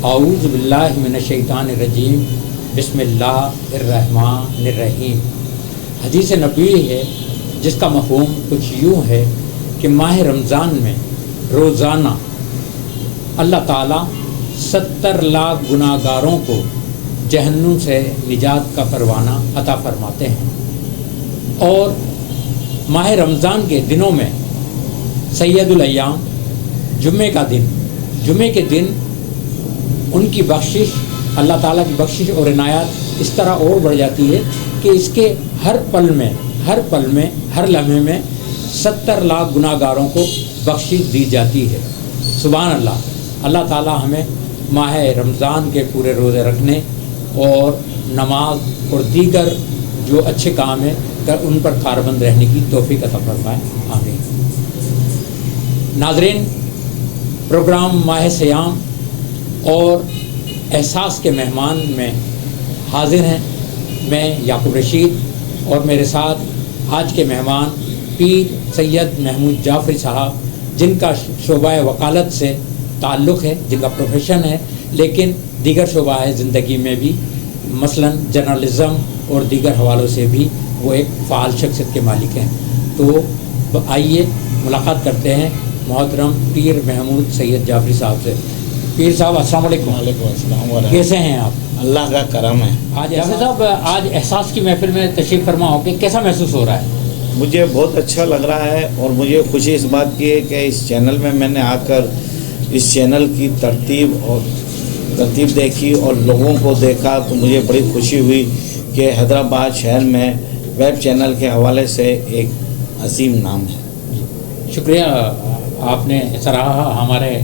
اعوذ باللہ من الشیطان الرجیم بسم اللہ الرحمن الرحیم۔ حدیث نبوی ہے جس کا مفہوم کچھ یوں ہے کہ ماہ رمضان میں روزانہ اللہ تعالیٰ 70 لاکھ گناہ گاروں کو جہنم سے نجات کا پروانہ عطا فرماتے ہیں، اور ماہ رمضان کے دنوں میں سید الایام جمعے کے دن ان کی بخشش، اللہ تعالیٰ کی بخشش اور عنایات اس طرح اور بڑھ جاتی ہے کہ اس کے ہر پل میں ہر لمحے میں 70 لاکھ گناہ گاروں کو بخشش دی جاتی ہے۔ سبحان اللہ۔ اللہ تعالیٰ ہمیں ماہ رمضان کے پورے روزے رکھنے اور نماز اور دیگر جو اچھے کام ہیں ان پر کاربند رہنے کی توفیق عطا فرمائے، آمین۔ ناظرین، پروگرام ماہ سیام اور احساس کے مہمان میں حاضر ہیں میں یعقوب رشید، اور میرے ساتھ آج کے مہمان پیر سید محمود جعفری صاحب، جن کا شعبہ وکالت سے تعلق ہے، جن کا پروفیشن ہے، لیکن دیگر شعبہ زندگی میں بھی، مثلا جرنلزم اور دیگر حوالوں سے بھی وہ ایک فعال شخصیت کے مالک ہیں۔ تو آئیے ملاقات کرتے ہیں محترم پیر محمود سید جعفری صاحب سے۔ پیر صاحب السلام علیکم۔ وعلیکم السلام۔ کیسے ہیں آپ؟ اللہ کا کرم ہے۔ آج جعفری صاحب، آج احساس کی محفل میں تشریف فرما ہو کے کیسا محسوس ہو رہا ہے؟ مجھے بہت اچھا لگ رہا ہے، اور مجھے خوشی اس بات کی ہے کہ اس چینل میں نے آ کر اس چینل کی ترتیب دیکھی اور لوگوں کو دیکھا، تو مجھے بڑی خوشی ہوئی کہ حیدرآباد شہر میں ویب چینل کے حوالے سے ایک عظیم نام ہے۔ شکریہ، آپ نے سراہا ہمارے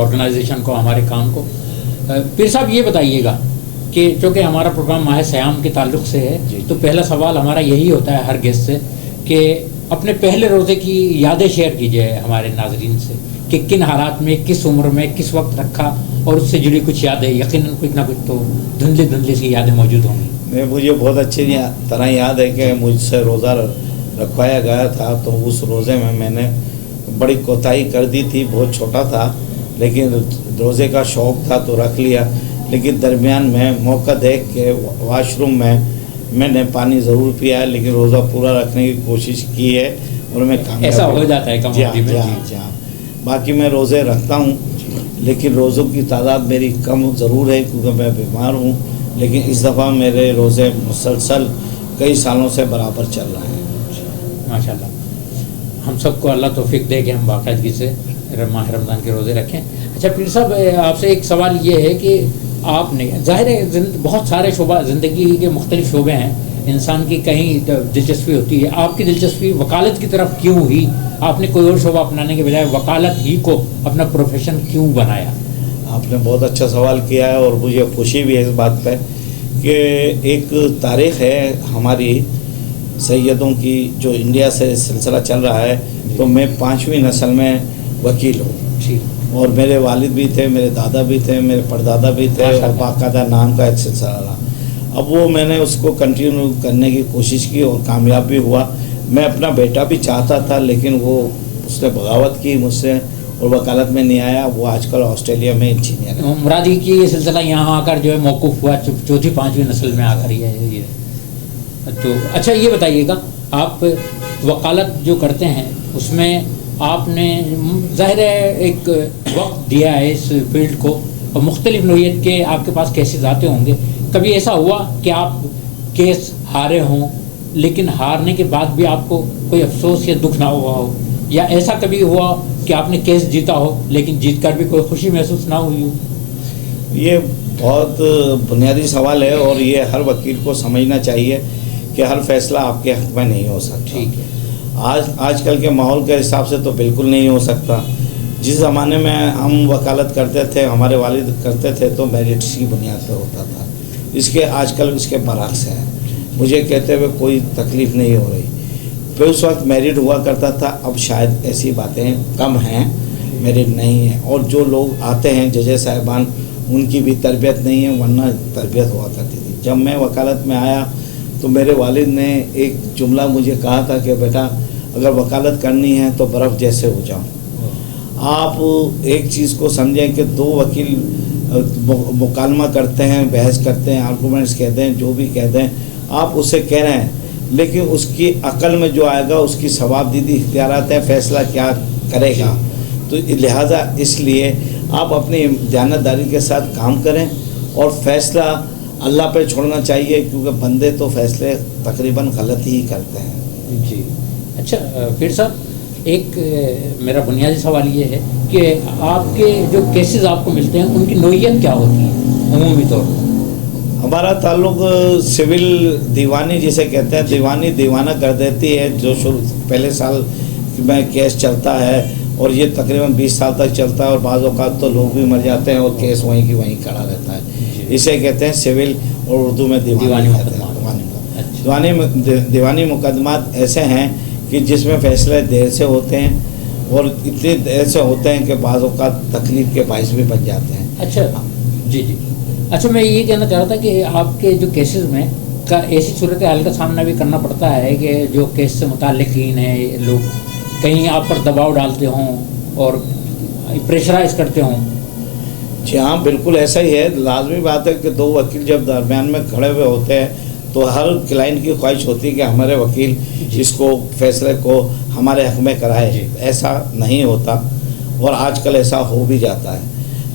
آرگنائزیشن کو، ہمارے کام کو۔ پیر صاحب یہ بتائیے گا کہ چونکہ ہمارا پروگرام ماہ سیام کے تعلق سے ہے، تو پہلا سوال ہمارا یہی ہوتا ہے ہر گیسٹ سے کہ اپنے پہلے روزے کی یادیں شیئر کیجیے ہمارے ناظرین سے، کہ کن حالات میں، کس عمر میں، کس وقت رکھا، اور اس سے جڑی کچھ یادیں، یقیناً کچھ نہ کچھ تو دھندلی سی یادیں موجود ہوں گی۔ مجھے بہت اچھی طرح یاد ہے کہ مجھ سے روزہ رکھوایا گیا تھا، تو اس روزے میں نے بڑی کوتاہی کر دی تھی، بہت چھوٹا تھا، لیکن روزے کا شوق تھا تو رکھ لیا، لیکن درمیان میں موقع دیکھ کے واش روم میں نے پانی ضرور پیا ہے، لیکن روزہ پورا رکھنے کی کوشش کی ہے، اور میں کامیاب ایسا ہو جاتا ہے کم عمری میں۔ جی ہاں، باقی میں روزے رکھتا ہوں، لیکن روزوں کی تعداد میری کم ضرور ہے کیونکہ میں بیمار ہوں، لیکن اس دفعہ میرے روزے مسلسل کئی سالوں سے برابر چل رہے ہیں۔ ماشاء اللہ، ہم سب کو اللہ توفیق دے کہ ہم باقاعدگی سے ماہ رمضان کے روزے رکھیں۔ اچھا پیر صاحب، آپ سے ایک سوال یہ ہے کہ آپ نے، ظاہر ہے بہت سارے شعبہ، زندگی کے مختلف شعبے ہیں، انسان کی کہیں دلچسپی ہوتی ہے، آپ کی دلچسپی وکالت کی طرف کیوں ہوئی؟ آپ نے کوئی اور شعبہ اپنانے کے بجائے وکالت ہی کو اپنا پروفیشن کیوں بنایا؟ آپ نے بہت اچھا سوال کیا ہے، اور مجھے خوشی بھی ہے اس بات پہ کہ ایک تاریخ ہے ہماری سیدوں کی جو انڈیا سے سلسلہ چل رہا ہے، تو میں 5ویں نسل میں وکیل ہوں، اور میرے والد بھی تھے، میرے دادا بھی تھے، میرے پردادا بھی تھے، اور باقاعدہ نام کا ایک سلسلہ رہا۔ اب وہ میں نے اس کو کنٹینیو کرنے کی کوشش کی اور کامیاب بھی ہوا۔ میں اپنا بیٹا بھی چاہتا تھا، لیکن اس نے بغاوت کی مجھ سے اور وکالت میں نہیں آیا۔ وہ آج کل آسٹریلیا میں انجینئر ہے۔ مرادی کی یہ سلسلہ یہاں آ کر جو ہے موقوف ہوا، 4تھی 5ویں نسل میں آ کر ہی ہے یہ۔ تو اچھا یہ بتائیے گا، آپ وکالت جو کرتے ہیں اس میں آپ نے ظاہر ہے ایک وقت دیا ہے اس فیلڈ کو، اور مختلف نوعیت کے آپ کے پاس کیسز آتے ہوں گے۔ کبھی ایسا ہوا کہ آپ کیس ہارے ہوں، لیکن ہارنے کے بعد بھی آپ کو کوئی افسوس یا دکھ نہ ہوا ہو، یا ایسا کبھی ہوا کہ آپ نے کیس جیتا ہو لیکن جیت کر بھی کوئی خوشی محسوس نہ ہوئی ہو؟ یہ بہت بنیادی سوال ہے، اور یہ ہر وکیل کو سمجھنا چاہیے کہ ہر فیصلہ آپ کے حق میں نہیں ہو سکتا۔ ٹھیک ہے۔ آج کل کے ماحول کے حساب سے تو بالکل نہیں ہو سکتا۔ جس زمانے میں ہم وکالت کرتے تھے، ہمارے والد کرتے تھے، تو میرٹس کی بنیاد پر ہوتا تھا۔ آج کل اس کے برعکس ہے۔ مجھے کہتے ہوئے کوئی تکلیف نہیں ہو رہی۔ پھر اس وقت میرٹ ہوا کرتا تھا، اب شاید ایسی باتیں کم ہیں، میرٹ نہیں ہے، اور جو لوگ آتے ہیں ججز صاحبان، ان کی بھی تربیت نہیں ہے، ورنہ تربیت ہوا کرتی تھی۔ جب میں وکالت میں آیا تو میرے والد نے ایک جملہ مجھے کہا تھا کہ بیٹا اگر وکالت کرنی ہے تو برف جیسے ہو جاؤ۔ آپ ایک چیز کو سمجھیں کہ 2 وکیل مکالمہ کرتے ہیں، بحث کرتے ہیں، آرگومنٹس کہتے ہیں، جو بھی کہتے ہیں آپ اسے کہہ رہے ہیں، لیکن اس کی عقل میں جو آئے گا اس کی ثواب دیدی اختیارات ہیں، فیصلہ کیا کرے گا. تو لہٰذا اس لیے آپ اپنی دیانتداری کے ساتھ کام کریں اور فیصلہ اللہ پہ چھوڑنا چاہیے، کیونکہ بندے تو فیصلے تقریباً غلط ہی کرتے ہیں. جی اچھا پیر صاحب، ایک میرا بنیادی سوال یہ ہے کہ آپ کے جو کیسز آپ کو ملتے ہیں ان کی نوعیت کیا ہوتی ہے عمومی طور پر؟ ہمارا تعلق سول دیوانی جسے کہتے ہیں، دیوانی دیوانہ کر دیتی ہے. جو پہلے سال میں کیس چلتا ہے اور یہ تقریباً 20 سال تک چلتا ہے، اور بعض اوقات تو لوگ بھی مر جاتے ہیں اور کیس وہیں کی وہیں کھڑا رہتا ہے. اسے کہتے ہیں سول، اور اردو میں دیوانی دیوانی مقدمات ایسے ہیں کہ جس میں فیصلے دیر سے ہوتے ہیں اور اتنی دیر سے ہوتے ہیں کہ بعض اوقات تکلیف کے باعث بھی بن جاتے ہیں. اچھا جی جی اچھا، میں یہ کہنا چاہ رہا تھا کہ آپ کے جو کیسز میں کا ایسی صورتحال کا سامنا بھی کرنا پڑتا ہے کہ جو کیس سے متعلقین ہیں لوگ کہیں آپ پر دباؤ ڈالتے ہوں اور پریشرائز کرتے ہوں؟ جی ہاں، بالکل ایسا ہی ہے. لازمی بات ہے کہ دو وکیل جب درمیان میں کھڑے ہوئے ہوتے ہیں تو ہر کلائنٹ کی خواہش ہوتی ہے کہ ہمارے وکیل اس کو فیصلے کو ہمارے حق میں کرائے. ایسا نہیں ہوتا اور آج کل ایسا ہو بھی جاتا ہے.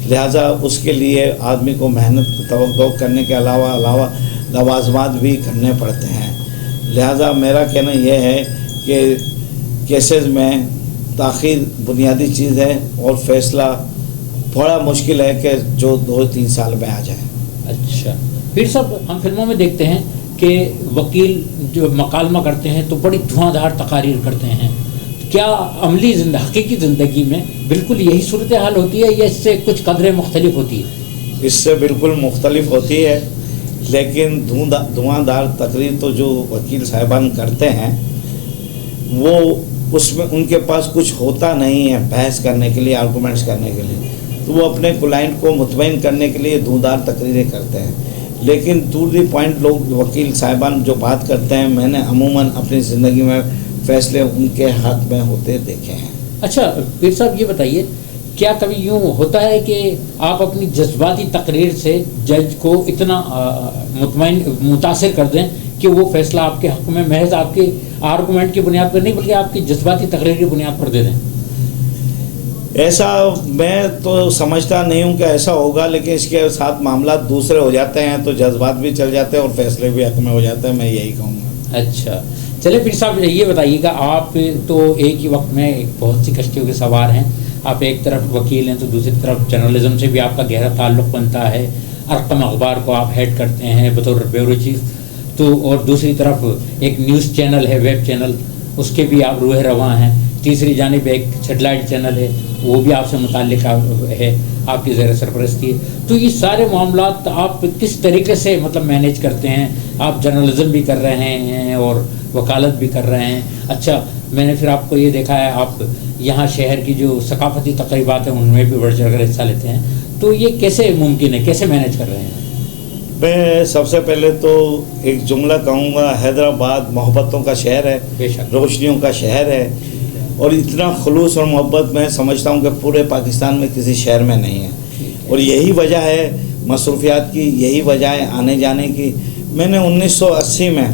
لہٰذا اس کے لیے آدمی کو محنت توقع کرنے کے علاوہ لوازمات بھی کرنے پڑتے ہیں. لہٰذا میرا کہنا یہ ہے کہ کیسز میں تاخیر بنیادی چیز ہے اور فیصلہ بڑا مشکل ہے کہ جو 2-3 سال میں آ جائے. اچھا پھر صاحب، ہم فلموں میں دیکھتے ہیں کہ وکیل جو مکالمہ کرتے ہیں تو بڑی دھواں دھار تقاریر کرتے ہیں. کیا عملی حقیقی زندگی میں بالکل یہی صورتحال ہوتی ہے یا اس سے کچھ قدریں مختلف ہوتی ہے؟ اس سے بالکل مختلف ہوتی ہے، لیکن دھواں دھار تقریر تو جو وکیل صاحبان کرتے ہیں وہ اس میں ان کے پاس کچھ ہوتا نہیں ہے بحث کرنے کے لیے، آرگومنٹس کرنے کے لیے. تو وہ اپنے کلائنٹ کو مطمئن کرنے کے لیے دھواں تقریریں کرتے ہیں. لیکن ٹو دی پوائنٹ لوگ وکیل صاحبان جو بات کرتے ہیں، میں نے عموماً اپنی زندگی میں فیصلے ان کے حق میں ہوتے دیکھے ہیں. اچھا پیر صاحب، یہ بتائیے کیا کبھی یوں ہوتا ہے کہ آپ اپنی جذباتی تقریر سے جج کو اتنا متاثر کر دیں کہ وہ فیصلہ آپ کے حق میں محض آپ کے آرگومنٹ کی بنیاد پر نہیں بلکہ آپ کی جذباتی تقریر کی بنیاد پر دے دیں؟ ایسا میں تو سمجھتا نہیں ہوں کہ ایسا ہوگا، لیکن اس کے ساتھ معاملات دوسرے ہو جاتے ہیں تو جذبات بھی چل جاتے ہیں اور فیصلے بھی حق میں ہو جاتے ہیں، میں یہی کہوں گا. اچھا چلے پھر صاحب، یہ بتائیے گا، آپ تو ایک ہی وقت میں بہت سی کشتیوں کے سوار ہیں. آپ ایک طرف وکیل ہیں تو دوسری طرف جرنلزم سے بھی آپ کا گہرا تعلق بنتا ہے. ارقم اخبار کو آپ ہیڈ کرتے ہیں بطور بیورو چیف، تو اور دوسری طرف ایک نیوز چینل ہے، ویب چینل، اس کے بھی آپ روح رواں ہیں. تیسری جانب ایک سیٹلائٹ چینل ہے، وہ بھی آپ سے متعلق ہے، آپ کی زیر سرپرستی ہے. تو یہ سارے معاملات آپ کس طریقے سے مطلب مینیج کرتے ہیں؟ آپ جرنلزم بھی کر رہے ہیں اور وکالت بھی کر رہے ہیں. اچھا، میں نے پھر آپ کو یہ دیکھا ہے آپ یہاں شہر کی جو ثقافتی تقریبات ہیں ان میں بھی بڑھ چڑھ کر حصہ لیتے ہیں. تو یہ کیسے ممکن ہے، کیسے مینیج کر رہے ہیں؟ میں سب سے پہلے تو ایک جملہ کہوں گا، حیدرآباد محبتوں کا شہر ہے، بے شک روشنیوں کا شہر ہے، اور اتنا خلوص اور محبت میں سمجھتا ہوں کہ پورے پاکستان میں کسی شہر میں نہیں ہے. اور یہی وجہ ہے مصروفیات کی، یہی وجہ ہے آنے جانے کی. میں نے 1980 میں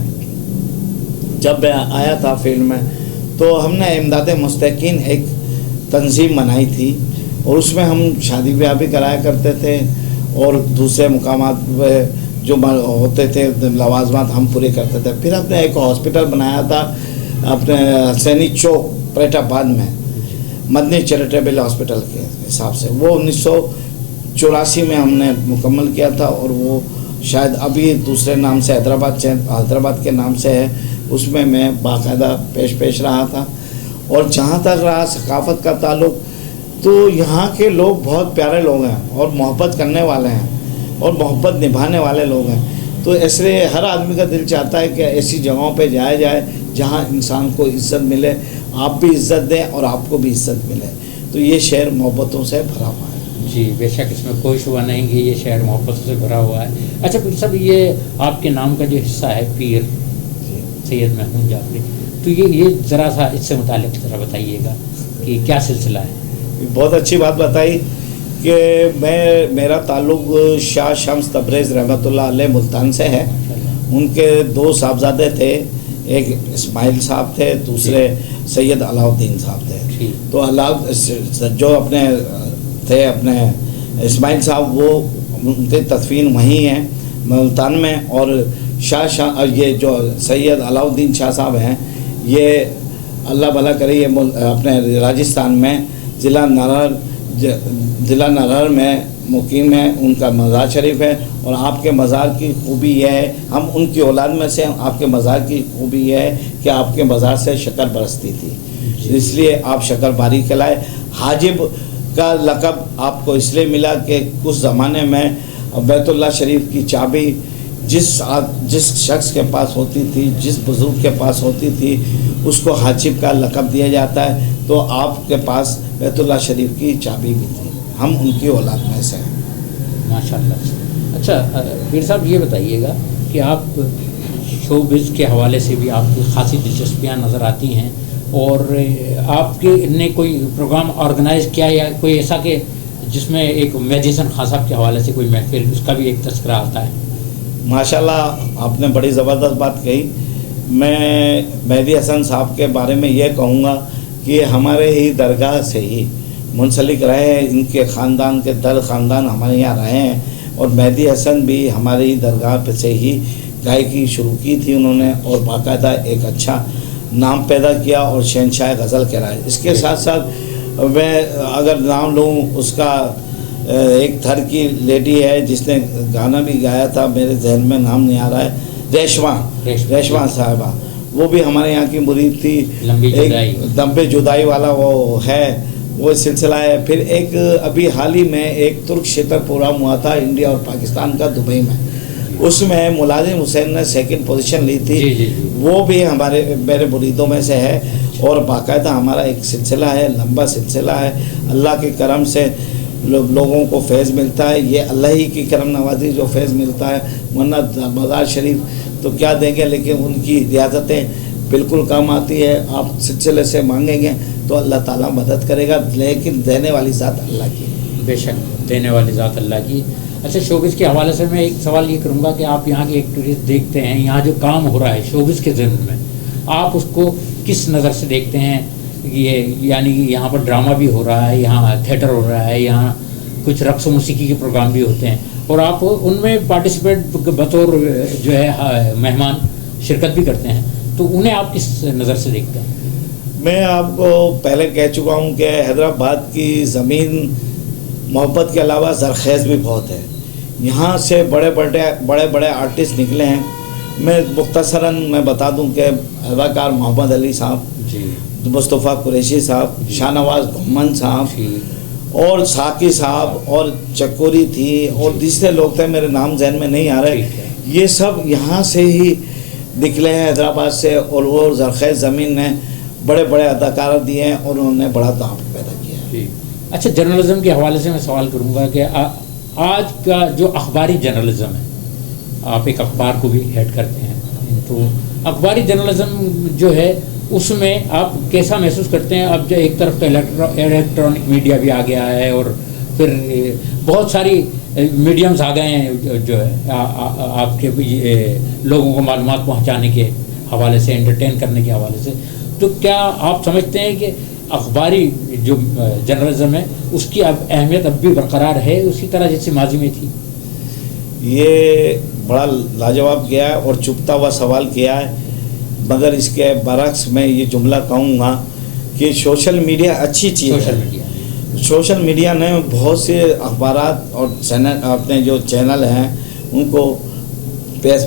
جب میں آیا تھا فیلڈ میں تو ہم نے امداد مستحقین ایک تنظیم بنائی تھی، اور اس میں ہم شادی بیاہ بھی کرایا کرتے تھے اور دوسرے مقامات جو ہوتے تھے لوازمات ہم پورے کرتے تھے. پھر ہم نے ایک ہاسپٹل بنایا تھا اپنے حسینی چوک پیٹ آباد میں، مدنی چیریٹیبل ہاسپٹل کے حساب سے. وہ 1984 میں ہم نے مکمل کیا تھا، اور وہ شاید ابھی دوسرے نام سے حیدرآباد کے نام سے ہے. اس میں باقاعدہ پیش رہا تھا. اور جہاں تک رہا ثقافت کا تعلق، تو یہاں کے لوگ بہت پیارے لوگ ہیں اور محبت کرنے والے ہیں اور محبت نبھانے والے لوگ ہیں. تو ایسے ہر آدمی کا دل چاہتا ہے کہ ایسی جگہوں پہ جایا جائے جہاں انسان کو عزت ملے، آپ بھی عزت دیں اور آپ کو بھی عزت ملے. تو یہ شہر محبتوں سے بھرا ہوا ہے. جی بے شک، اس میں کوئی شبہ نہیں کہ یہ شہر محبتوں سے بھرا ہوا ہے. اچھا پھر صاحب، یہ آپ کے نام کا جو حصہ ہے پیر سید محمود جعفری، تو یہ ذرا سا اس سے متعلق ذرا بتائیے گا کہ کیا سلسلہ ہے؟ بہت اچھی بات بتائی کہ میرا تعلق شاہ شمس تبریز رحمۃ اللہ علیہ ملتان سے ہے. ان کے 2 صاحبزادے تھے، ایک اسماعیل صاحب تھے، دوسرے سید علاؤ الدین صاحب تھے. تو جو اپنے تھے اپنے اسماعیل صاحب، وہ ان کی تدفین وہیں ہیں ملتان میں. اور یہ جو سید علاؤ الدین شاہ صاحب ہیں، یہ اللہ بھلا کرے، یہ اپنے راجستھان میں ضلع نرہر میں مقیم ہے. ان کا مزار شریف ہے. اور آپ کے مزار کی خوبی یہ ہے، ہم ان کی اولاد میں سے، آپ کے مزار کی خوبی یہ ہے کہ آپ کے مزار سے شکر برستی تھی، اس لیے آپ شکر باری کہلائے. حاجب کا لقب آپ کو اس لیے ملا کہ کچھ زمانے میں بیت اللہ شریف کی چابی جس شخص کے پاس ہوتی تھی، جس بزرگ کے پاس ہوتی تھی، اس کو حاجب کا لقب دیا جاتا ہے. تو آپ کے پاس بیت اللہ شریف کی چابی بھی تھی. ہم ان کی اولاد میں سے ہیں. ماشاء اللہ. اچھا پیر صاحب، یہ بتائیے گا کہ آپ شوبز کے حوالے سے بھی آپ کی خاصی دلچسپیاں نظر آتی ہیں، اور آپ کے نے کوئی پروگرام آرگنائز کیا یا کوئی ایسا کہ جس میں ایک مہدی حسن خان صاحب کے حوالے سے کوئی محفل، اس کا بھی ایک تذکرہ آتا ہے؟ ماشاءاللہ، آپ نے بڑی زبردست بات کہی. میں مہدی حسن صاحب کے بارے میں یہ کہوں گا کہ ہمارے ہی درگاہ سے ہی منسلک رہے ہیں. ان کے خاندان کے خاندان ہمارے یہاں رہے ہیں. اور مہدی حسن بھی ہمارے ہی درگاہ پہ سے ہی گائیکی شروع کی تھی انہوں نے، اور باقاعدہ ایک اچھا نام پیدا کیا اور شہنشاہ غزل کہلائے. اس کے ساتھ ساتھ میں اگر نام لوں، اس کا ایک تھر کی لیڈی ہے جس نے گانا بھی گایا تھا، میرے ذہن میں نام نہیں آ رہا ہے، ریشما صاحبہ، وہ بھی ہمارے یہاں کی مرید تھی. لمبے جدائی والا وہ ہے، وہ سلسلہ ہے. پھر ایک ابھی حال ہی میں ایک ترک شیتر پروگرام ہوا تھا انڈیا اور پاکستان کا، دبئی میں. اس میں ملازم حسین نے 2nd پوزیشن لی تھی. وہ بھی میرے مریدوں میں سے ہے. اور باقاعدہ ہمارا ایک سلسلہ ہے، لمبا سلسلہ ہے. اللہ کے کرم سے لوگوں کو فیض ملتا ہے. یہ اللہ ہی کی کرم نوازی جو فیض ملتا ہے، ورنہ مزار شریف تو کیا دیں گے، لیکن ان کی ریاضتیں بالکل کام آتی ہے. آپ سلسلے سے مانگیں گے تو اللہ تعالیٰ مدد کرے گا، لیکن دینے والی ذات اللہ کی. بے شک دینے والی ذات اللہ کی. اچھا، شوبز کے حوالے سے میں ایک سوال یہ کروں گا کہ آپ یہاں کی ایکٹیویٹیز دیکھتے ہیں، یہاں جو کام ہو رہا ہے شوبز کے ضمن میں، آپ اس کو کس نظر سے دیکھتے ہیں؟ یعنی یہاں پر ڈرامہ بھی ہو رہا ہے، یہاں تھیٹر ہو رہا ہے، یہاں کچھ رقص و موسیقی کے پروگرام بھی ہوتے ہیں، اور آپ ان میں پارٹیسپیٹ بطور جو ہے مہمان شرکت بھی کرتے ہیں، تو انہیں آپ کس نظر سے دیکھتے ہیں؟ میں آپ کو پہلے کہہ چکا ہوں کہ حیدرآباد کی زمین محبت کے علاوہ زرخیز بھی بہت ہے. یہاں سے بڑے بڑے آرٹسٹ نکلے ہیں. میں مختصراً میں بتا دوں کہ اداکار محمد علی صاحب، مصطفیٰ قریشی صاحب، شاہ نواز گھمن صاحب، اور ساقی صاحب، اور چکوری تھی، اور دوسرے لوگ تھے، میرے نام ذہن میں نہیں آ رہے. یہ سب یہاں سے ہی نکلے ہیں حیدرآباد سے. اور وہ زرخیز زمین نے بڑے اداکار دیے ہیں، اور انہوں نے بڑا دام پیدا کیا ہے. اچھا، جرنلزم کے حوالے سے میں سوال کروں گا کہ آج کا جو اخباری جرنلزم ہے، آپ ایک اخبار کو بھی ہیڈ کرتے ہیں، تو اخباری جرنلزم جو ہے اس میں آپ کیسا محسوس کرتے ہیں؟ اب جو ایک طرف تو الیکٹرانک میڈیا بھی آ گیا ہے، اور پھر بہت ساری میڈیمز آ گئے ہیں جو ہے آپ کے لوگوں کو معلومات پہنچانے کے حوالے سے، انٹرٹین کرنے کے حوالے سے. تو کیا آپ سمجھتے ہیں کہ اخباری جو جرنلزم ہے اس کی اب اہمیت اب بھی برقرار ہے اسی طرح جیسے ماضی میں تھی؟ یہ بڑا لاجواب کیا ہے اور چپتا ہوا سوال کیا ہے، مگر اس کے برعکس میں یہ جملہ کہوں گا کہ سوشل میڈیا اچھی چیز ہے. سوشل میڈیا نے بہت سے اخبارات اور اپنے جو چینل ہیں ان کو اس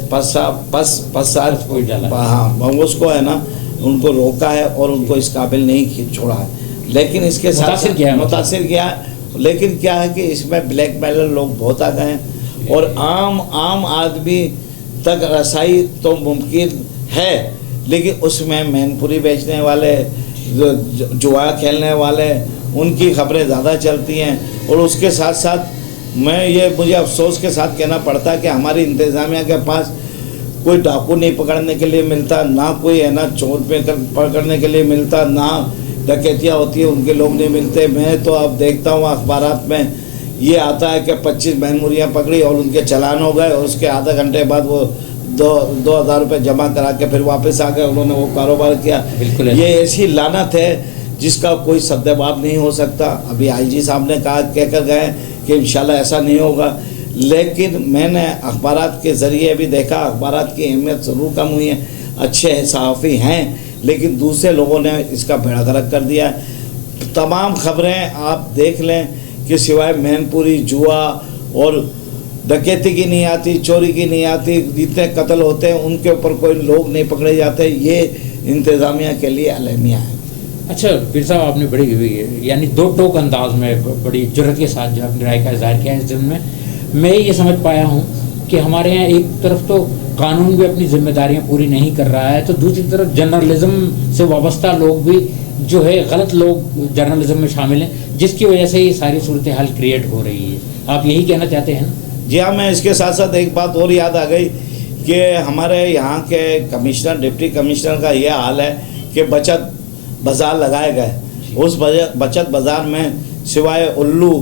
کو ہے نا، ان کو روکا ہے اور ان کو اس قابل نہیں چھوڑا ہے. لیکن اس کے ساتھ متاثر کیا ہے. لیکن کیا ہے کہ اس میں بلیک میلر لوگ بہت آ گئے ہیں، اور عام آدمی تک رسائی تو ممکن ہے، لیکن اس میں مین پوری بیچنے والے، جوا کھیلنے والے، ان کی خبریں زیادہ چلتی ہیں. اور اس کے ساتھ ساتھ مجھے افسوس کے ساتھ کہنا پڑتا ہے کہ ہماری انتظامیہ کے پاس کوئی ڈاکو نہیں پکڑنے کے لیے ملتا، نہ کوئی ہے نا چور پکڑنے کے لیے ملتا، نہ ڈکیتیاں ہوتی ہیں ان کے لوگ نہیں ملتے. میں تو اب دیکھتا ہوں اخبارات میں یہ آتا ہے کہ 25 مینموریاں پکڑی اور ان کے چلان ہو گئے، اور اس کے آدھا گھنٹے بعد وہ 2,000 روپے جمع کرا کے پھر واپس آ گئے، انہوں نے وہ کاروبار کیا۔ یہ ایسی لعنت ہے جس کا کوئی سدباب نہیں ہو سکتا۔ ابھی آئی جی صاحب نے کہہ کر گئے کہ انشاءاللہ ایسا نہیں ہوگا، لیکن میں نے اخبارات کے ذریعے بھی دیکھا اخبارات کی اہمیت ضرور کم ہوئی ہے، اچھے صحافی ہیں، لیکن دوسرے لوگوں نے اس کا بیڑا غرق کر دیا ہے۔ تمام خبریں آپ دیکھ لیں کہ سوائے مین پوری، جوا اور ڈکیتی کی نہیں آتی، چوری کی نہیں آتی، جتنے قتل ہوتے ہیں ان کے اوپر کوئی لوگ نہیں پکڑے جاتے۔ یہ انتظامیہ کے لیے المیہ ہے۔ اچھا پیر صاحب، آپ نے بڑی یعنی دو ٹوک انداز میں بڑی جرت کے ساتھ جو اپنی رائے کا اظہار کیا ہے اس ضمن میں یہ سمجھ پایا ہوں کہ ہمارے یہاں ایک طرف تو قانون بھی اپنی ذمہ داریاں پوری نہیں کر رہا ہے، تو دوسری طرف جرنلزم سے وابستہ لوگ بھی جو ہے غلط لوگ جرنلزم میں شامل ہیں، جس کی وجہ سے یہ ساری صورتحال کریٹ ہو رہی ہے۔ آپ یہی کہنا چاہتے ہیں نا؟ جی ہاں، میں اس کے ساتھ ساتھ ایک بات اور یاد آ گئی کہ ہمارے یہاں کے کمشنر، ڈپٹی کمشنر کا یہ حال ہے کہ بچت بازار لگائے گئے، اس بچت بازار میں سوائے الو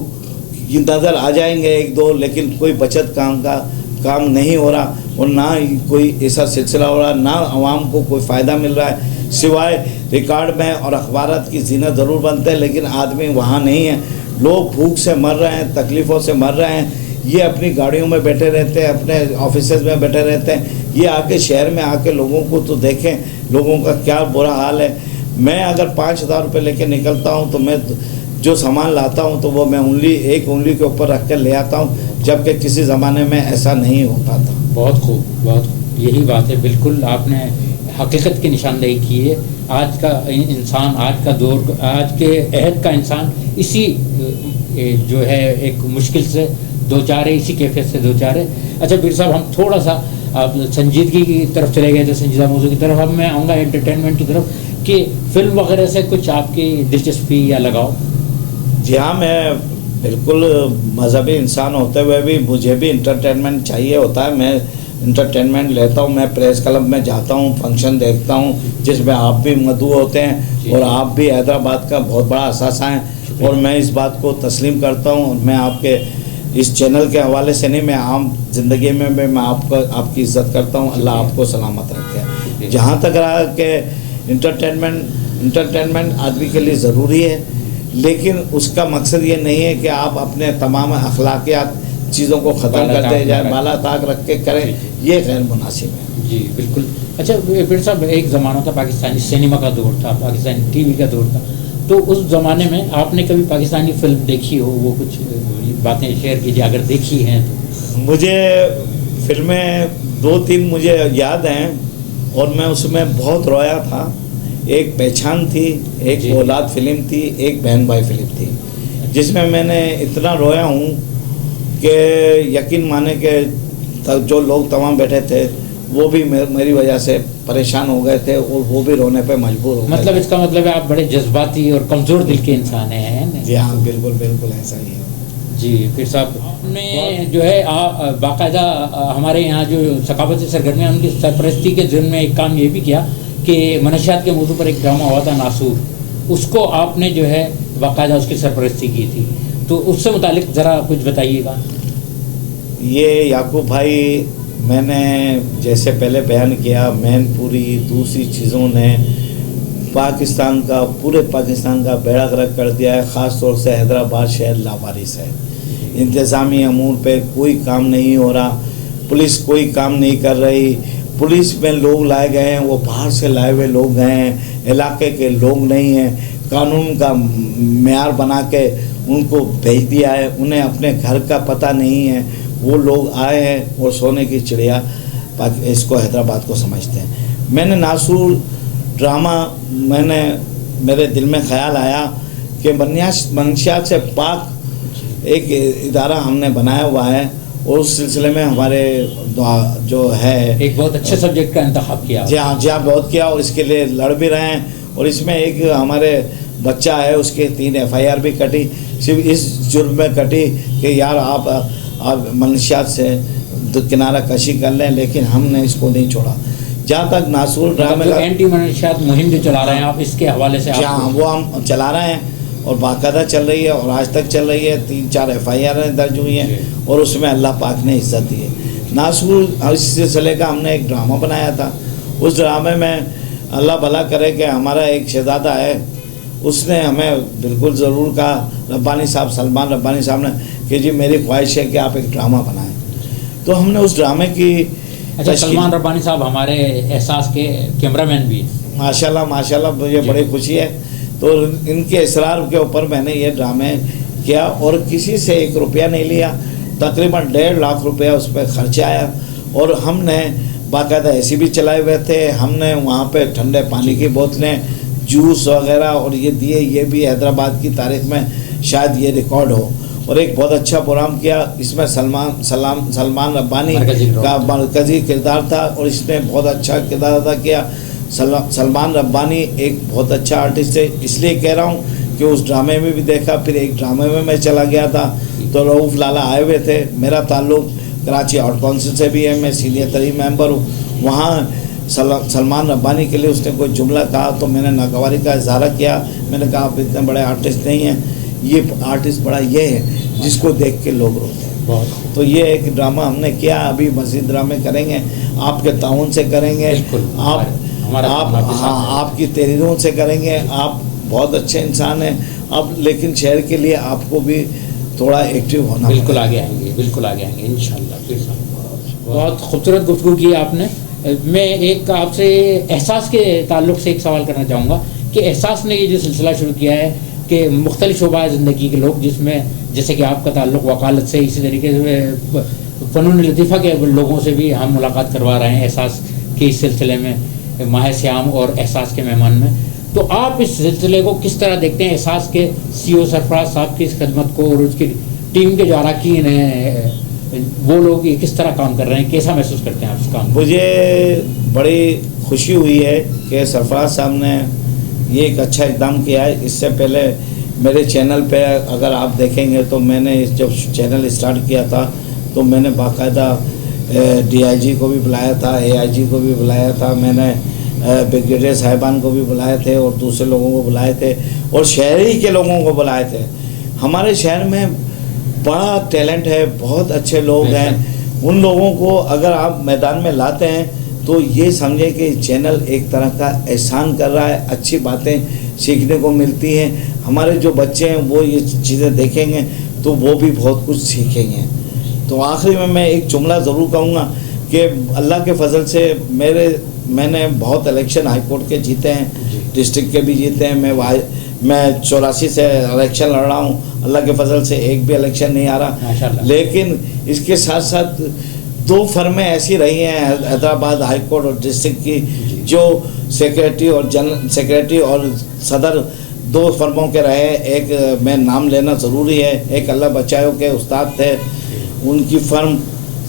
نظر آ جائیں گے ایک دو، لیکن کوئی بچت کام نہیں ہو رہا، اور نہ کوئی ایسا سلسلہ ہو رہا، نہ عوام کو کوئی فائدہ مل رہا ہے، سوائے ریکارڈ میں اور اخبارات کی زینت ضرور بنتے ہیں، لیکن آدمی وہاں نہیں ہے۔ لوگ بھوک سے مر رہے ہیں، تکلیفوں سے مر رہے ہیں، یہ اپنی گاڑیوں میں بیٹھے رہتے ہیں، اپنے آفیسز میں بیٹھے رہتے ہیں۔ یہ آ کے شہر میں آ کے لوگوں کو تو دیکھیں، لوگوں کا کیا برا حال ہے۔ میں اگر 5,000 روپے لے کے نکلتا ہوں تو میں جو سامان لاتا ہوں تو وہ میں ایک انگلی کے اوپر رکھ کر لے آتا ہوں، جبکہ کسی زمانے میں ایسا نہیں ہوتا تھا۔ بہت خوب، بہت خوب، یہی بات ہے، بالکل آپ نے حقیقت کی نشاندہی کی ہے۔ آج کا انسان، آج کا دور، آج کے عہد کا انسان اسی جو ہے ایک مشکل سے دو چار ہے، اسی کیفیت سے دو چار ہے۔ اچھا پیر صاحب، ہم تھوڑا سا آپ سنجیدگی کی طرف چلے گئے تھے، سنجیدہ موضوع کی طرف، اب میں آؤں گا انٹرٹینمنٹ کی طرف، کہ فلم وغیرہ سے کچھ آپ کی دلچسپی یا لگاؤ؟ جی ہاں، میں بالکل مذہبی انسان ہوتے ہوئے بھی مجھے بھی انٹرٹینمنٹ چاہیے ہوتا ہے۔ میں انٹرٹینمنٹ لیتا ہوں، میں پریس کلب میں جاتا ہوں، فنکشن دیکھتا ہوں جس میں آپ بھی مدعو ہوتے ہیں، اور آپ بھی حیدرآباد کا بہت بڑا اثاثہ ہیں، اور میں اس بات کو تسلیم کرتا ہوں۔ اور میں آپ کے اس چینل کے حوالے سے نہیں، میں عام زندگی میں میں آپ کی عزت کرتا ہوں۔ اللہ آپ کو سلامت رکھے۔ جہاں تک رہا کہ انٹرٹینمنٹ آدمی کے لیے ضروری ہے، لیکن اس کا مقصد یہ نہیں ہے کہ آپ اپنے تمام اخلاقیات چیزوں کو ختم کرتے جائیں، بالا طاق رکھ کے کریں، یہ غیر مناسب ہے۔ جی بالکل۔ اچھا پیر صاحب، ایک زمانہ تھا پاکستانی سینما کا دور تھا، پاکستانی ٹی وی کا دور تھا، تو اس زمانے میں آپ نے کبھی پاکستانی فلم دیکھی ہو؟ وہ کچھ باتیں شیئر کیجیے اگر دیکھی ہیں تو۔ مجھے فلمیں 2-3 مجھے یاد ہیں، اور میں اس میں بہت رویا تھا۔ ایک پہچان تھی، ایک اولاد فلم تھی، ایک بہن بھائی فلم تھی، جس میں نے اتنا رویا ہوں کہ یقین مانے کہ جو لوگ تمام بیٹھے تھے وہ بھی میری وجہ سے پریشان ہو گئے تھے، اور وہ بھی رونے پہ مجبور ہو گئے۔ مطلب اس کا مطلب ہے آپ بڑے جذباتی اور کمزور دل کے انسان ہیں۔ جی ہاں، بالکل بالکل ایسا ہی ہے۔ جی پیر صاحب، آپ نے جو ہے باقاعدہ ہمارے یہاں جو ثقافتی سرگرمیاں ان کی سرپرستی کے ذمن میں ایک کام یہ بھی کیا کہ منشیات کے موضوع پر ایک ڈرامہ ہوا تھا ناسور، اس کو آپ نے جو ہے باقاعدہ اس کی سرپرستی کی تھی، تو اس سے متعلق ذرا کچھ بتائیے گا۔ یہ یعقوب بھائی، میں نے جیسے پہلے بیان کیا، مین پوری دوسری چیزوں نے پاکستان کا، پورے پاکستان کا بیڑا غرق کر دیا ہے۔ خاص طور سے حیدرآباد شہر لاوارث ہے، انتظامی امور پہ کوئی کام نہیں ہو رہا، پولیس کوئی کام نہیں کر رہی۔ پولیس میں لوگ لائے گئے ہیں، وہ باہر سے لائے ہوئے لوگ گئے ہیں، علاقے کے لوگ نہیں ہیں، قانون کا معیار بنا کے ان کو بھیج دیا ہے، انہیں اپنے گھر کا پتہ نہیں ہے۔ وہ لوگ آئے ہیں اور سونے کی چڑیا اس کو حیدرآباد کو سمجھتے ہیں۔ میں نے ناسور ڈرامہ، میرے دل میں خیال آیا کہ منشیات سے پاک ایک ادارہ ہم نے بنایا ہوا ہے، اور اس سلسلے میں ہمارے جو ہے ایک بہت اچھے سبجیکٹ کا انتخاب کیا۔ جی ہاں بہت کیا، اور اس کے لیے لڑ بھی رہے ہیں، اور اس میں ایک ہمارے بچہ ہے، اس کے 3 FIR بھی کٹی، صرف اس جرم میں کٹی کہ یار آپ منشیات سے کنارہ کشی کر لیں، لیکن ہم نے اس کو نہیں چھوڑا۔ جہاں تک ناسور ڈرامے کا اینٹی منشیات مہم جو چلا رہے ہیں آپ، اس کے حوالے سے جہاں وہ ہم چلا رہے ہیں، اور باقاعدہ چل رہی ہے اور آج تک چل رہی ہے. 3-4 FIR درج ہوئی ہیں اور اس میں اللہ پاک نے عزت دی ہے. ناسور اس سلسلے کا ہم نے ایک ڈرامہ بنایا تھا. اس ڈرامے میں اللہ بھلا کرے کہ ہمارا ایک شہزادہ ہے, اس نے ہمیں بالکل ضرور کہا ربانی صاحب, سلمان ربانی صاحب نے, کہ جی میری خواہش ہے کہ آپ ایک ڈرامہ بنائیں. تو ہم نے اس ڈرامے کی اچھا, سلمان ربانی صاحب ہمارے احساس کے کیمرہ مین بھی ہیں. ماشاءاللہ مجھے بڑی خوشی ہے. تو ان کے اصرار کے اوپر میں نے یہ ڈرامے کیا اور کسی سے 1 روپیہ نہیں لیا. تقریباً 1.5 لاکھ روپیہ اس پہ خرچہ آیا. اور ہم نے باقاعدہ AC بھی چلائے ہوئے تھے. ہم نے وہاں پہ ٹھنڈے پانی کی بوتلیں, جوس وغیرہ اور یہ دیے. یہ بھی حیدرآباد کی تاریخ میں شاید یہ ریکارڈ ہو. اور ایک بہت اچھا پروگرام کیا. اس میں سلمان ربانی کا مرکزی کردار تھا اور اس نے بہت اچھا کردار ادا کیا. سلمان ربانی ایک بہت اچھا آرٹسٹ ہے. اس لیے کہہ رہا ہوں کہ اس ڈرامے میں بھی دیکھا. پھر ایک ڈرامے میں چلا گیا تھا تو رؤوف لالا آئے ہوئے تھے. میرا تعلق کراچی آرٹ کونسل سے بھی ہے, میں سینئر ترین ممبر ہوں. وہاں سلمان ربانی کے لیے اس نے کوئی جملہ کہا تو میں نے ناگواری کا اظہار کیا. میں نے کہا آپ اتنے بڑے آرٹسٹ نہیں ہیں, یہ آرٹسٹ بڑا یہ ہے جس کو دیکھ کے لوگ روتے ہیں. تو یہ ایک ڈرامہ ہم نے کیا. ابھی مزید ڈرامے کریں گے, آپ کے تعاون سے کریں گے, آپ کی تحریروں سے کریں گے. آپ بہت اچھے انسان ہیں اب, لیکن شہر کے لیے آپ کو بھی تھوڑا ایکٹیو ہونا. بالکل آگے آئیں گے انشاءاللہ. پھر بہت خوبصورت گفتگو کی آپ نے. میں ایک آپ سے احساس کے تعلق سے ایک سوال کرنا چاہوں گا کہ احساس نے یہ جو سلسلہ شروع کیا ہے کہ مختلف شعبہ زندگی کے لوگ, جس میں جیسے کہ آپ کا تعلق وکالت سے, اسی طریقے سے فنون لطیفہ کے لوگوں سے بھی ہم ملاقات کروا رہے ہیں احساس کے اس سلسلے میں, ماہ سیام اور احساس کے مہمان میں. تو آپ اس سلسلے کو کس طرح دیکھتے ہیں؟ احساس کے CEO سرفراز صاحب کی اس خدمت کو اور اس کی ٹیم کے جو اراکین ہیں وہ لوگ کس طرح کام کر رہے ہیں, کیسا محسوس کرتے ہیں آپ اس کام؟ مجھے بڑی خوشی ہوئی ہے کہ سرفراز صاحب نے یہ ایک اچھا اقدام کیا ہے. اس سے پہلے میرے چینل پہ اگر آپ دیکھیں گے تو میں نے جب چینل اسٹارٹ کیا تھا تو میں نے باقاعدہ DIG کو بھی بلایا تھا, AIG کو بھی بلایا تھا, میں نے بریگیڈیئر صاحبان کو بھی بلائے تھے اور دوسرے لوگوں کو بلائے تھے اور شہری کے لوگوں کو بلائے تھے. ہمارے شہر میں بڑا ٹیلنٹ ہے, بہت اچھے لوگ ہیں. ان لوگوں کو اگر آپ میدان میں لاتے ہیں تو یہ سمجھیں کہ چینل ایک طرح کا احسان کر رہا ہے. اچھی باتیں سیکھنے کو ملتی ہیں. ہمارے جو بچے ہیں وہ یہ چیزیں دیکھیں گے تو وہ بھی بہت کچھ سیکھیں گے. تو آخری میں ایک جملہ ضرور کہوں گا کہ اللہ کے فضل سے میں نے بہت الیکشن ہائی کورٹ کے جیتے ہیں, ڈسٹرکٹ کے بھی جیتے ہیں. میں 84 سے الیکشن لڑ رہا ہوں, اللہ کے فضل سے ایک بھی الیکشن نہیں آ رہا. لیکن اس کے ساتھ ساتھ 2 فرمیں ایسی رہی ہیں حیدرآباد ہائی کورٹ اور ڈسٹرکٹ کی, جو سیکریٹری اور جنرل سیکریٹری اور صدر 2 فرموں کے رہے. ایک میں نام لینا ضروری ہے, ایک اللہ بچائیو کے استاد تھے, ان کی فرم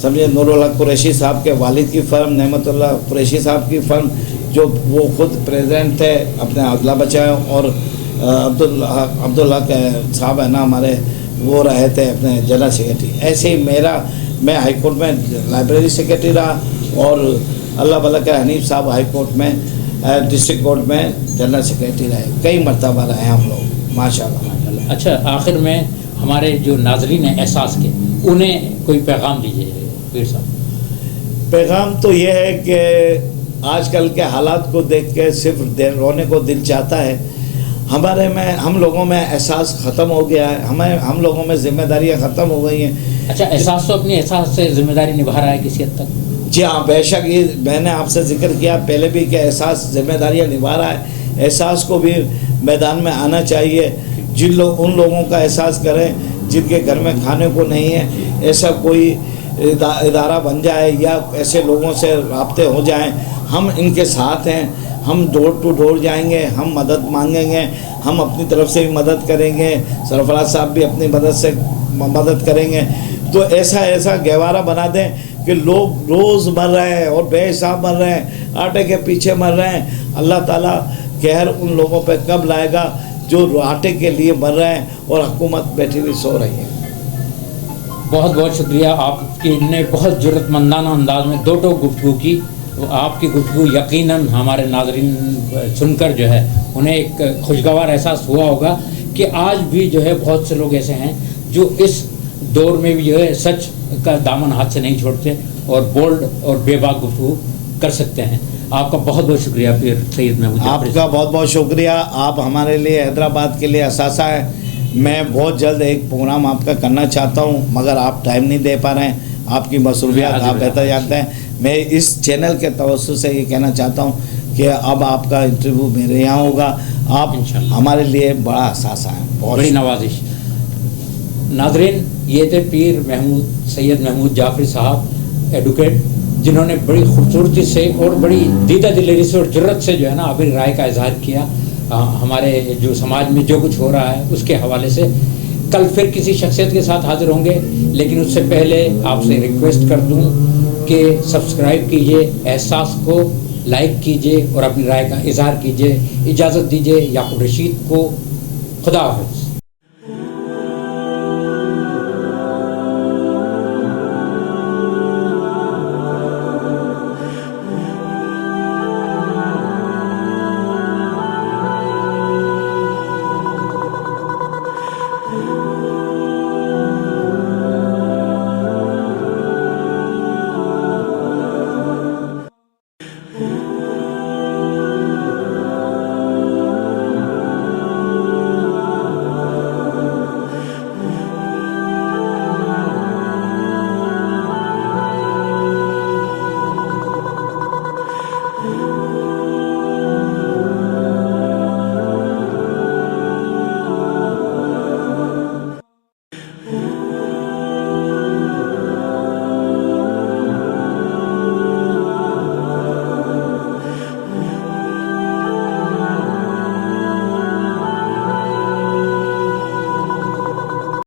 سمجھے نور الحق قریشی صاحب کے والد کی فرم, نعمت اللہ قریشی صاحب کی فرم, جو وہ خود پریزیڈنٹ تھے اپنے اللہ بچائیو, اور عبدالحق صاحب ہے نا ہمارے, وہ رہے تھے اپنے جنرل سیکریٹری. ایسے ہی میں ہائی کورٹ میں لائبریری سیکریٹری رہا اور اللہ بھلا کے حنیف صاحب ہائی کورٹ میں ڈسٹرکٹ کورٹ میں جنرل سیکریٹری رہے. کئی مرتبہ رہے ہم لوگ ماشاء اللہ. اچھا, آخر میں ہمارے جو ناظرین ہیں احساس کے, انہیں کوئی پیغام دیجیے پیر صاحب. پیغام تو یہ ہے کہ آج کل کے حالات کو دیکھ کے صرف رونے کو دل چاہتا ہے. ہم لوگوں میں احساس ختم ہو گیا ہے, ہم لوگوں میں ذمہ داریاں ختم ہو گئی ہیں. اچھا, احساس تو اپنی احساس سے ذمہ داری نبھا رہا ہے کسی حد تک. جی ہاں, بے شک. یہ میں نے آپ سے ذکر کیا پہلے بھی کہ احساس ذمہ داریاں نبھا رہا ہے. احساس کو بھی میدان میں آنا چاہیے. ان لوگوں کا احساس کریں جن کے گھر میں کھانے کو نہیں ہے, ایسا کوئی ادارہ بن جائے یا ایسے لوگوں سے رابطے ہو جائیں. ہم ان کے ساتھ ہیں, ہم ڈور ٹو ڈور جائیں گے, ہم مدد مانگیں گے, ہم اپنی طرف سے بھی مدد کریں گے, سرفراز صاحب بھی اپنی مدد کریں گے. تو ایسا گہوارہ بنا دیں کہ لوگ روز مر رہے ہیں اور بے حساب مر رہے ہیں, آٹے کے پیچھے مر رہے ہیں. اللہ تعالیٰ قہر ان لوگوں پہ کب لائے گا جو آٹے کے لیے مر رہے ہیں اور حکومت بیٹھی ہوئی سو رہی ہے. بہت بہت شکریہ. آپ کی نے بہت جرت مندانہ انداز میں 2 ٹوک گفتگو کی. آپ کی گفتگو یقیناً ہمارے ناظرین سن کر جو ہے انہیں ایک خوشگوار احساس ہوا ہوگا کہ آج بھی جو ہے بہت سے لوگ ایسے ہیں جو اس دور میں بھی جو ہے سچ کا دامن ہاتھ سے نہیں چھوڑتے اور بولڈ اور بے باک گفتگو کر سکتے ہیں. آپ کا بہت بہت شکریہ پیر سید محمود جعفری. آپ کا بہت بہت شکریہ. آپ ہمارے لیے حیدرآباد کے لیے اثاثہ ہے. میں بہت جلد ایک پروگرام آپ کا کرنا چاہتا ہوں مگر آپ ٹائم نہیں دے پا رہے ہیں. آپ کی مصروفیات آپ بہتر جانتے ہیں. میں اس چینل کے توسط سے یہ کہنا چاہتا ہوں کہ اب آپ کا انٹرویو میرے یہاں ہوگا. آپ ہمارے لیے بڑا اثاثہ ہیں. بہت بڑی نوازش. ناظرین یہ تھے پیر محمود سید محمود جعفری صاحب ایڈوکیٹ, جنہوں نے بڑی خوبصورتی سے اور بڑی دیدہ دلری سے اور جرت سے جو ہے نا اپنی رائے کا اظہار کیا ہمارے جو سماج میں جو کچھ ہو رہا ہے اس کے حوالے سے. کل پھر کسی شخصیت کے ساتھ حاضر ہوں گے, لیکن اس سے پہلے آپ سے ریکویسٹ کر دوں کہ سبسکرائب کیجئے, احساس کو لائک کیجئے اور اپنی رائے کا اظہار کیجئے. اجازت دیجئے یعقوب رشید کو. خدا حافظ.